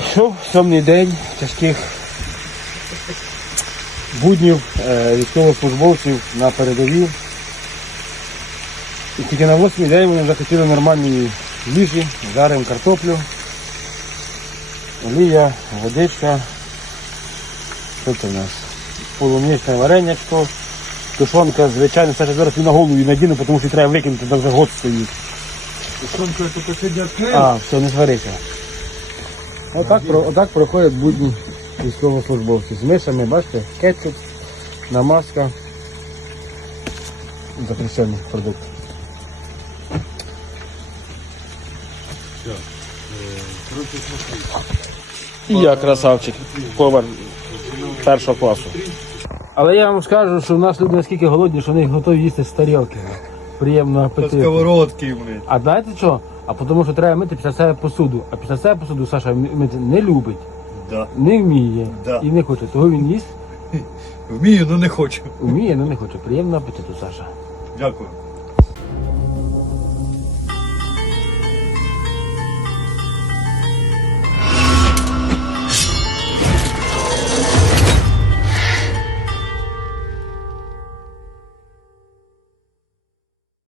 Що сьомий день тяжких буднів е, військовослужбовців на передовій. І тільки на восьмий день вони захотіли нормальної їжі, жаримо картоплю, олія, водичка. Що це в нас? Полуничне варенячко, тушонка, звичайно, все ж зараз і на голову і надіну, тому що треба викинути, там вже год стоїть. Тушонку я тільки сьогодні відкрив. А, все, не сварися. Отак, про, отак проходять будні військовослужбовці. З мишами, бачите, кетчуп, намазка. Запрещений продукт. І я красавчик, повар першого класу. Але я вам скажу, що в нас люди наскільки голодні, що вони готові їсти з тарілки. Приємного Та апетиту. сковородки, блядь. А знаєте що? А тому що треба мити після себе посуду. А після себе посуду Саша мити не любить, Да. не вміє Да. і не хоче. Того він їсть, Вмію, але не хочу. вміє, але не хоче. Приємного апетиту, Саша. Дякую.